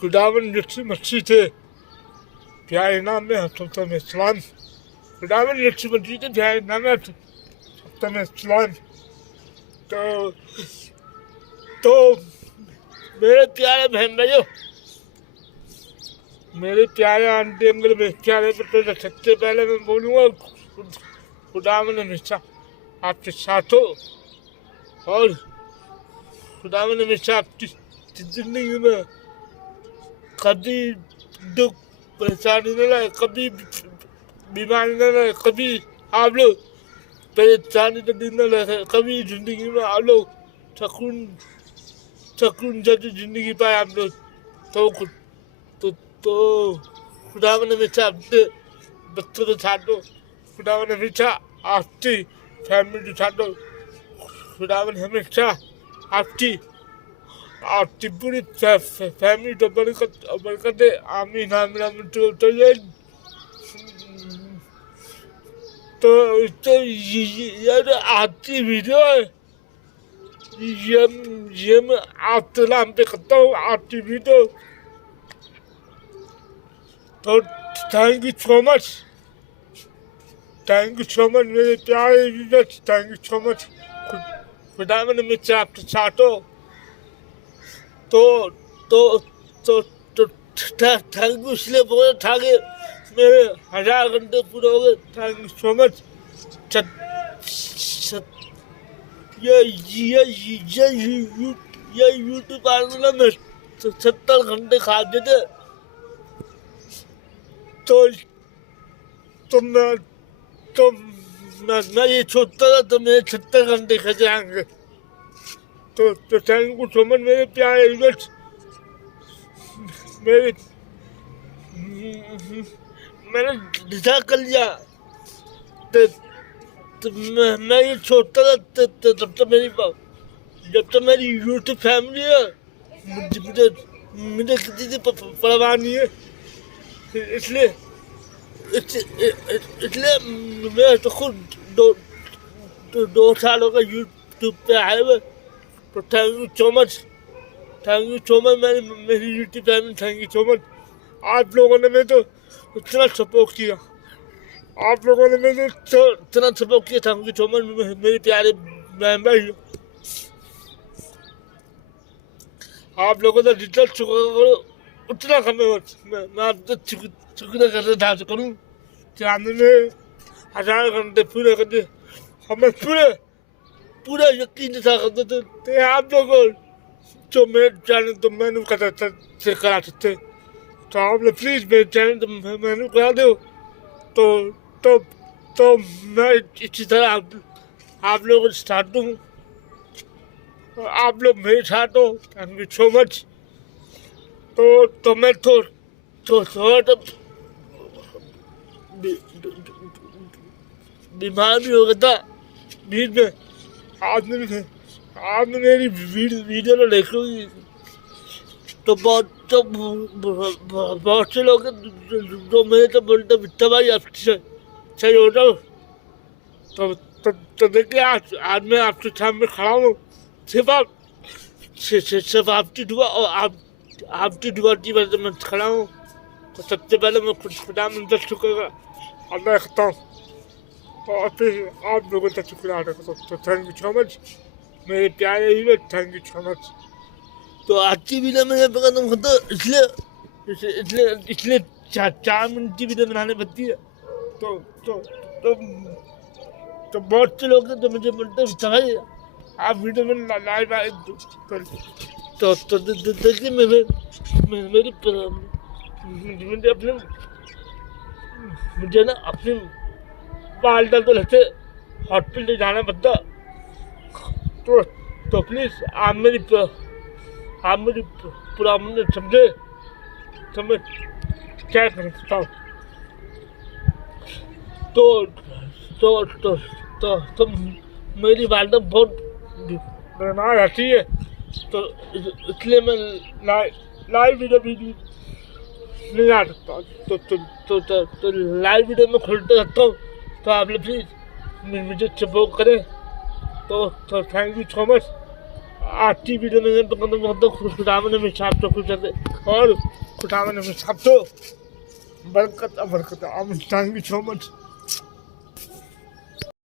खुदावन यीशु मसीह थे प्यारे नाम में हफ्ता में सलाम। खुदावन यीशु मसीह थे प्यारे नाम में हफ्ता में सलाम। तो मेरे प्यारे बहन भाइयों, मेरे प्यारे आंटी अंकल, मेरे प्यारे बच्चों, सबसे पहले मैं बोलूँगा खुदावन हमेशा आपके साथ हो और खुदावन हमेशा आपकी जिंदगी में कभी दुख परेशानी न रहे, कभी बीमारी न रहे, कभी आप लोग परेशानी का दिन न रहे, कभी जिंदगी में आप लोग सुकून जैसी जिंदगी पाए आप लोग। तो खुदावन हमेशा अपने बच्चों के साथ हो, खुदावन हमेशा आपकी फैमिली के साथ हो, खुदावन हमेशा आपकी पूरी फैमिली तो बरकत दे। आमीन आमीन आमीन। तो ये आज की वीडियो है, ये मैं आपके नाम पे करता हूँ आज की वीडियो। तो थैंक यू सो मच मेरे प्यारे viewers, thank you so much. खुदावन हमेशा आपके साथ हो। तो थैंक यू इसलिए बोले था कि मेरे 1000 घंटे पूरे हो गए। Thank you so much. ये यूट्यूब आने में 70 घंटे खा देते तो मैं ये सोचता था तो मेरे 70 घंटे खा जाएंगे। तो थैंक यू सो मच मेरे प्यारे व्यूअर्स। मैंने डिसाइड कर लिया तो मैं ये सोचता था जब तक मेरी यूट्यूब फैमिली है मुझे किसी से परवाह नहीं है। इसलिए मैं तो खुद दो सालों का यूट्यूब पे आए हुए। तो थैंक यू सो मच मेरी YouTube family, thank you so much. आप लोगों ने मेरे तो इतना सपोर्ट किया, थैंक यू सो मच मेरे प्यारे बहन भाई। आप लोगों ने जितना शुक्र करो उतना कम है। मैं आपसे शुक्र करना करूँ चाहने में 1000 घंटे पूरे कर दिए। हमें पूरा यकीन था करते थे आप लोगों जो मेरे चैनल तो मैंने करा सकते। तो आप लोग प्लीज़ मेरे चैनल तो मैंने करा दो। तो मैं इसी तरह आप लोगों के साथ हूँ, आप लोग मेरे साथ हो। Thank you so much. तो मैं थोड़ा बीमार भी हो गया था बीच में। आपने मेरी वीडियो में देखी तो बहुत से लोग जो मेरे तो बोलते बिट्टा भाई आपसे सही हो जाओ। तो देखिए आज मैं आपके सामने खड़ा हूँ सिर्फ आपकी दुआ और आपकी दुआ की वजह से मैं खड़ा हूँ। तो सबसे पहले मैं खुदा मंदिर शुक्र अदा करता हूँ और फिर आप लोगों का शुक्र अदा करता हूँ। तो थैंक यू सो मच मेरे प्यारे ही, थैंक यू सो मच। तो आज की वीडियो में खत्म होता इसलिए 4 मिनट की वीडियो बनाने पड़ती है। तो बहुत से लोग तो मुझे बोलते भाई आप वीडियो में लाइव आए। तो देखिए मुझे ना अपने वालदा को लेते हॉस्पिटल जाना पड़ता। तो प्लीज़ आप मेरी प्रॉब्लम समझे क्या कर सकता हूँ। तो मेरी वालदा बहुत बीमार रहती है। तो इसलिए मैं लाइव वीडियो भी नहीं आ सकता। तो लाइव वीडियो में खोलते रहता हूँ। तो आप लोग प्लीज़ मुझे सपोर्ट करें। तो थैंक यू सो मच। आती भी तो नहीं तो मतलब खुदा ने में छाप तो कुछ और खुदा ने में छाप तो बरकत बरकत। I'm thank you so much.